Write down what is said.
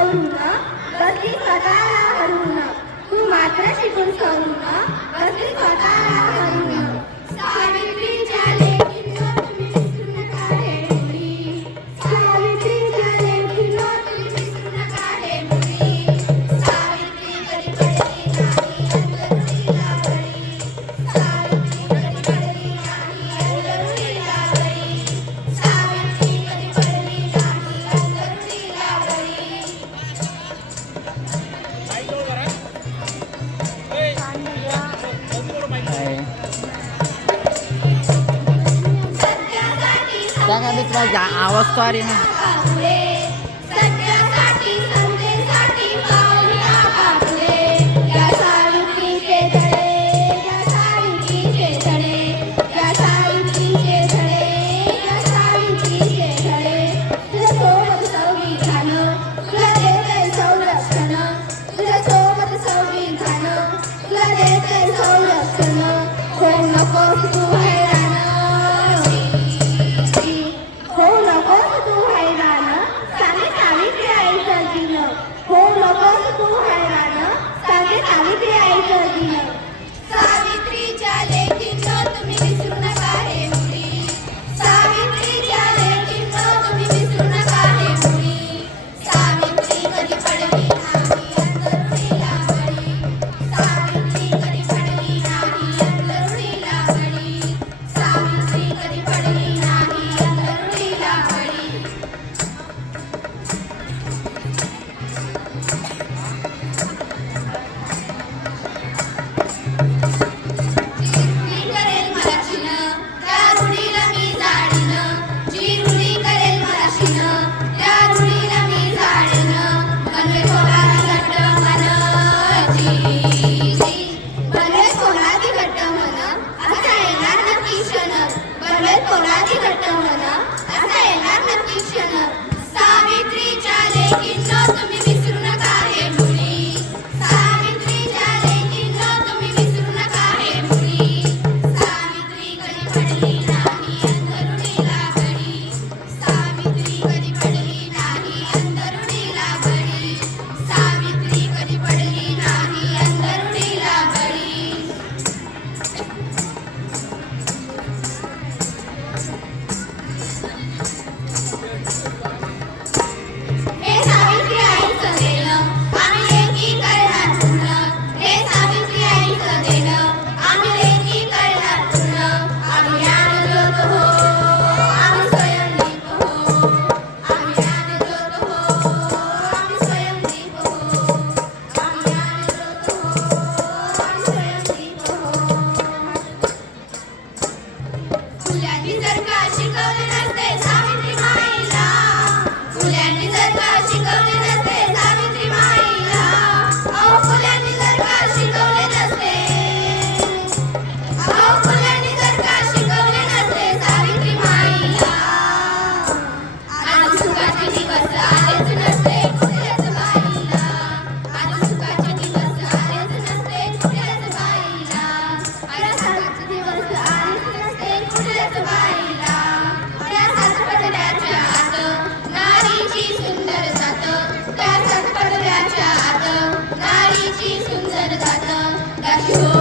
सवरून बसली स्वतःला हरवून. तू मात्र शिकून सवरून स्वतःला हरवून. দেখা দেখতে আওয়াজ তো আর you.